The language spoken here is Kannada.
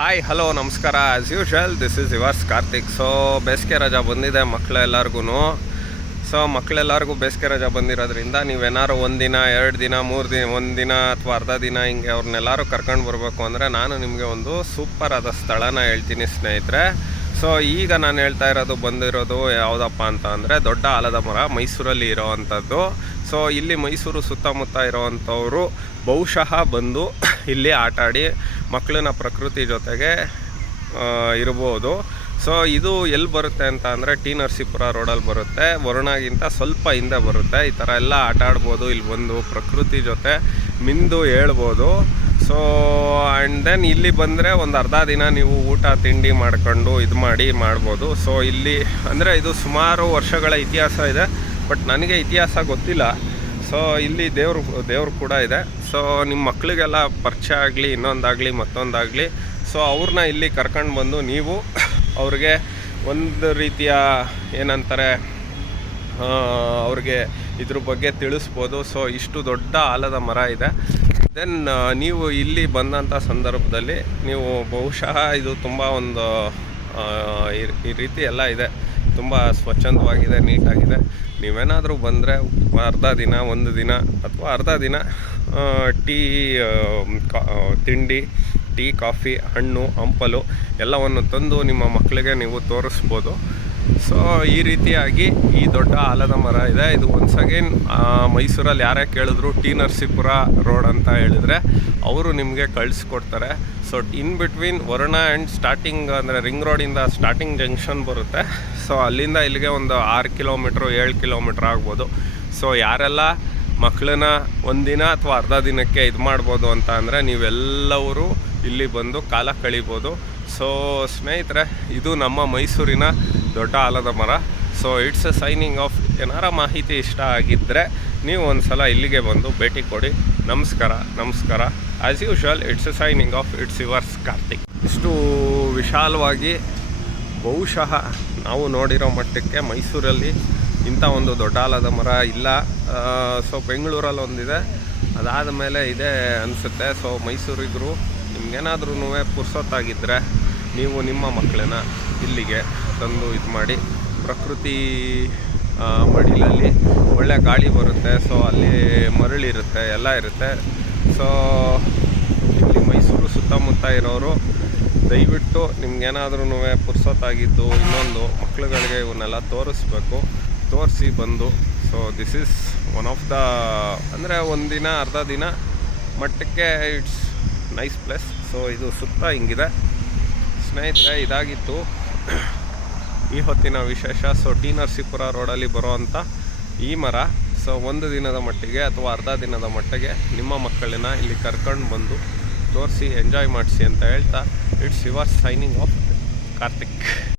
ಹಾಯ್ ಹಲೋ ನಮಸ್ಕಾರ. As usual this is yours Karthik so ಬೇಸಿಗೆ ರಜಾ ಬಂದಿದೆ ಮಕ್ಕಳೆಲ್ಲರಿಗೂ ಸೊ ಮಕ್ಕಳೆಲ್ಲರಿಗೂ ಬೇಸಿಗೆ ರಜಾ ಬಂದಿರೋದ್ರಿಂದ ನೀವೇನಾರು ಒಂದು ದಿನ, ಎರಡು ದಿನ, ಮೂರು ದಿನ, ಒಂದು ದಿನ ಅಥವಾ ಅರ್ಧ ದಿನ ಹಿಂಗೆ ಅವ್ರನ್ನೆಲ್ಲರೂ ಕರ್ಕೊಂಡು ಬರಬೇಕು ಅಂದರೆ ನಾನು ನಿಮಗೆ ಒಂದು ಸೂಪರ್ ಆದ ಸ್ಥಳನ ಹೇಳ್ತೀನಿ ಸ್ನೇಹಿತರೆ. ಸೊ ಈಗ ನಾನು ಹೇಳ್ತಾ ಇರೋದು ಬಂದಿರೋದು ಯಾವುದಪ್ಪ ಅಂತ ಅಂದರೆ ದೊಡ್ಡ ಆಲದ ಮರ ಮೈಸೂರಲ್ಲಿ ಇರೋವಂಥದ್ದು. ಸೊ ಇಲ್ಲಿ ಮೈಸೂರು ಸುತ್ತಮುತ್ತ ಇರೋವಂಥವ್ರು ಬಹುಶಃ ಬಂದು ಇಲ್ಲಿ ಆಟ ಆಡಿ ಮಕ್ಕಳನ್ನ ಪ್ರಕೃತಿ ಜೊತೆಗೆ ಇರ್ಬೋದು. ಸೊ ಇದು ಎಲ್ಲಿ ಬರುತ್ತೆ ಅಂತ ಅಂದರೆ, ಟಿ ನರಸೀಪುರ ರೋಡಲ್ಲಿ ಬರುತ್ತೆ. ವರುಣಾಗಿಂತ ಸ್ವಲ್ಪ ಹಿಂದೆ ಬರುತ್ತೆ. ಈ ಥರ ಎಲ್ಲ ಆಟ ಆಡ್ಬೋದು, ಇಲ್ಲಿ ಬಂದು ಪ್ರಕೃತಿ ಜೊತೆ ಮಿಂದು ಹೇಳ್ಬೋದು. ಸೊ ಆ್ಯಂಡ್ ದೆನ್ ಇಲ್ಲಿ ಬಂದರೆ ಒಂದು ಅರ್ಧ ದಿನ ನೀವು ಊಟ, ತಿಂಡಿ ಮಾಡ್ಕೊಂಡು ಇದು ಮಾಡಿ ಮಾಡ್ಬೋದು. ಸೊ ಇಲ್ಲಿ ಅಂದರೆ ಇದು ಸುಮಾರು ವರ್ಷಗಳ ಇತಿಹಾಸ ಇದೆ. ಬಟ್ ನನಗೆ ಇತಿಹಾಸ ಗೊತ್ತಿಲ್ಲ. ಸೊ ಇಲ್ಲಿ ದೇವ್ರು, ದೇವರು ಕೂಡ ಇದೆ. ಸೊ ನಿಮ್ಮ ಮಕ್ಕಳಿಗೆಲ್ಲ ಪರಿಚಯ ಆಗಲಿ, ಇನ್ನೊಂದಾಗಲಿ, ಮತ್ತೊಂದಾಗಲಿ. ಸೊ ಅವ್ರನ್ನ ಇಲ್ಲಿ ಕರ್ಕೊಂಡು ಬಂದು ನೀವು ಅವ್ರಿಗೆ ಒಂದು ರೀತಿಯ ಏನಂತಾರೆ ಅವ್ರಿಗೆ ಇದ್ರ ಬಗ್ಗೆ ತಿಳಿಸ್ಬೋದು. ಸೊ ಇಷ್ಟು ದೊಡ್ಡ ಆಲದ ಮರ ಇದೆ. ದೆನ್ ನೀವು ಇಲ್ಲಿ ಬಂದಂಥ ಸಂದರ್ಭದಲ್ಲಿ ನೀವು ಬಹುಶಃ ಇದು ತುಂಬ ಒಂದು ಈ ರೀತಿ ಎಲ್ಲ ಇದೆ. ತುಂಬ ಸ್ವಚ್ಛಂದವಾಗಿದೆ, ನೀಟಾಗಿದೆ. ನೀವೇನಾದರೂ ಬಂದರೆ ಅರ್ಧ ದಿನ, ಒಂದು ದಿನ ಅಥವಾ ಅರ್ಧ ದಿನ ಟೀ ತಿಂಡಿ, ಟೀ, ಕಾಫಿ, ಹಣ್ಣು, ಹಂಪಲು ಎಲ್ಲವನ್ನು ತಂದು ನಿಮ್ಮ ಮಕ್ಕಳಿಗೆ ನೀವು ತೋರಿಸ್ಬೋದು. ಸೊ ಈ ರೀತಿಯಾಗಿ ಈ ದೊಡ್ಡ ಆಲದ ಮರ ಇದೆ. ಇದು ಒನ್ಸ್ ಅಗೇನ್ ಮೈಸೂರಲ್ಲಿ ಯಾರೇ ಕೇಳಿದ್ರು ಟಿ ನರಸೀಪುರ ರೋಡ್ ಅಂತ ಹೇಳಿದರೆ ಅವರು ನಿಮಗೆ ಕಳಿಸ್ಕೊಡ್ತಾರೆ. So in between Varuna and starting ಅಂದರೆ ರಿಂಗ್ ರೋಡಿಂದ ಸ್ಟಾರ್ಟಿಂಗ್ ಜಂಕ್ಷನ್ ಬರುತ್ತೆ. ಸೊ ಅಲ್ಲಿಂದ ಇಲ್ಲಿಗೆ ಒಂದು ಆರು ಕಿಲೋಮೀಟ್ರು, ಏಳು ಕಿಲೋಮೀಟ್ರ್ ಆಗ್ಬೋದು. ಸೊ ಯಾರೆಲ್ಲ ಮಕ್ಕಳನ್ನ ಒಂದಿನ ಅಥವಾ ಅರ್ಧ ದಿನಕ್ಕೆ ಇದು ಮಾಡ್ಬೋದು ಅಂತ ಅಂದರೆ ನೀವೆಲ್ಲವರು ಇಲ್ಲಿ ಬಂದು ಕಾಲ ಕಳಿಬೋದು. ಸೊ ಸ್ನೇಹಿತರೆ, ಇದು ನಮ್ಮ ಮೈಸೂರಿನ ದೊಡ್ಡ ಆಲದ ಮರ. So it's a signing off ಏನಾರ ಮಾಹಿತಿ ಇಷ್ಟ ಆಗಿದ್ದರೆ ನೀವು ಒಂದು ಸಲ ಇಲ್ಲಿಗೆ ಬಂದು ಭೇಟಿ ಕೊಡಿ. ನಮಸ್ಕಾರ ನಮಸ್ಕಾರ. As usual it's a signing off it's yours Karthik ಇಷ್ಟು ವಿಶಾಲವಾಗಿ ಬಹುಶಃ ನಾವು ನೋಡಿರೋ ಮಟ್ಟಕ್ಕೆ ಮೈಸೂರಲ್ಲಿ ಇಂಥ ಒಂದು ದೊಡ್ಡ ಆಲದ ಮರ ಇಲ್ಲ. ಸೊ ಬೆಂಗಳೂರಲ್ಲಿ ಒಂದಿದೆ. ಅದಾದ ಮೇಲೆ ಇದೆ ಅನಿಸುತ್ತೆ. ಸೊ ಮೈಸೂರಿಗರು ನಿಮ್ಗೇನಾದ್ರೂ ಪುರ್ಸೊತ್ತಾಗಿದ್ದರೆ ನೀವು ನಿಮ್ಮ ಮಕ್ಕಳನ್ನ ಇಲ್ಲಿಗೆ ತಂದು ಇದು ಮಾಡಿ ಪ್ರಕೃತಿ ಮಡಿಲಲ್ಲಿ ಒಳ್ಳೆ ಗಾಳಿ ಬರುತ್ತೆ. ಸೊ ಅಲ್ಲಿ ಮರಳಿರುತ್ತೆ ಎಲ್ಲ ಇರುತ್ತೆ. ಸೊ ಇಲ್ಲಿ ಮೈಸೂರು ಸುತ್ತಮುತ್ತ ಇರೋರು ದಯವಿಟ್ಟು ನಿಮ್ಗೇನಾದ್ರೂ ಪುರ್ಸೊತ್ತಾಗಿದ್ದು ಇನ್ನೊಂದು ಮಕ್ಕಳುಗಳಿಗೆ ಇವನ್ನೆಲ್ಲ ತೋರಿಸ್ಬೇಕು. ತೋರಿಸಿ ಬಂದು. So this is one of the ಅಂದರೆ ಒಂದಿನ ಅರ್ಧ ದಿನ ಮಟ್ಟಕ್ಕೆ ಇಟ್ಸ್ ನೈಸ್ ಪ್ಲೇಸ್ ಸೊ ಇದು ಸುತ್ತ ಹಿಂಗಿದೆ. ಸ್ನೇಹಿತರೆ, ಇದಾಗಿತ್ತು. ಈ ಹೊತ್ತಿನ ವಿಶೇಷ, ಸೊ ಟಿ ನರಸೀಪುರ ರೋಡಲ್ಲಿ ಬರುವಂಥ ಈ ಮರ. ಸೊ ಒಂದು ದಿನದ ಮಟ್ಟಿಗೆ ಅಥವಾ ಅರ್ಧ ದಿನದ ಮಟ್ಟಿಗೆ ನಿಮ್ಮ ಮಕ್ಕಳನ್ನ ಇಲ್ಲಿ ಕರ್ಕೊಂಡು ಬಂದು ತೋರಿಸಿ, ಎಂಜಾಯ್ ಮಾಡಿಸಿ ಅಂತ ಹೇಳ್ತಾ, it's your signing off Karthik.